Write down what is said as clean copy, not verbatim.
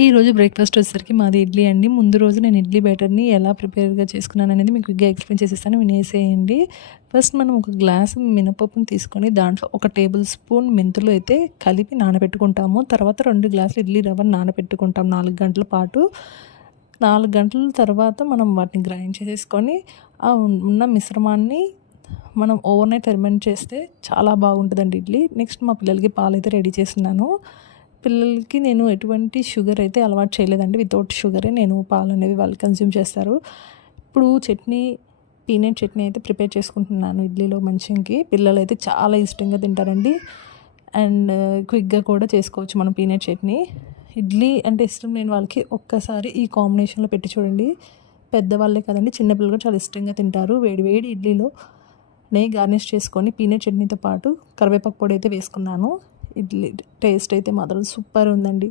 ఈరోజు బ్రేక్‌ఫాస్ట్ వచ్చేసరికి మాది ఇడ్లీ అండి. ముందు రోజు నేను ఇడ్లీ బ్యాటర్‌ని ఎలా ప్రిపేర్‌గా చేసుకున్నాననేది మీకు క్విక్‌గా ఎక్స్‌ప్లెయిన్ చేసేస్తాను వినేసేయండి. ఫస్ట్ మనం ఒక గ్లాసు మినపప్పుని తీసుకొని దాంట్లో ఒక టేబుల్ స్పూన్ మెంతులు అయితే కలిపి నానబెట్టుకుంటాము. తర్వాత 2 గ్లాసులు ఇడ్లీ రవ్వని నానబెట్టుకుంటాం 4 గంటల పాటు. 4 గంటల తర్వాత మనం వాటిని గ్రైండ్ చేసేసుకొని ఆ ఉన్న మిశ్రమాన్ని మనం ఓవర్‌నైట్ ఫెర్మెంట్ చేస్తే చాలా బాగుంటదండి ఇడ్లీ. నెక్స్ట్ మా పిల్లలకి పాలైతే రెడీ చేస్తున్నాను. పిల్లలకి నేను ఎటువంటి షుగర్ అయితే అలవాటు చేయలేదండి. వితౌట్ షుగరే నేను పాలనేవి వాళ్ళు కన్జ్యూమ్ చేస్తారు. ఇప్పుడు చట్నీ, పీనట్ చట్నీ అయితే ప్రిపేర్ చేసుకుంటున్నాను ఇడ్లీలో మంచంకి. పిల్లలైతే చాలా ఇష్టంగా తింటారండి. అండ్ క్విక్‌గా కూడా చేసుకోవచ్చు మనం పీనట్ చట్నీ. ఇడ్లీ అంటే ఇష్టం లేని వాళ్ళకి ఒక్కసారి ఈ కాంబినేషన్‌లో పెట్టి చూడండి. పెద్దవాళ్ళే కాదండి, చిన్న పిల్లలు కూడా చాలా ఇష్టంగా తింటారు. వేడి వేడి ఇడ్లీలో నెయ్యి గార్నిష్ చేసుకొని పీనట్ చట్నీతో పాటు కరివేపాకు పొడి అయితే వేసుకున్నాను. ఇడ్లీ టేస్ట్ అయితే మాత్రం సూపర్ ఉందండి.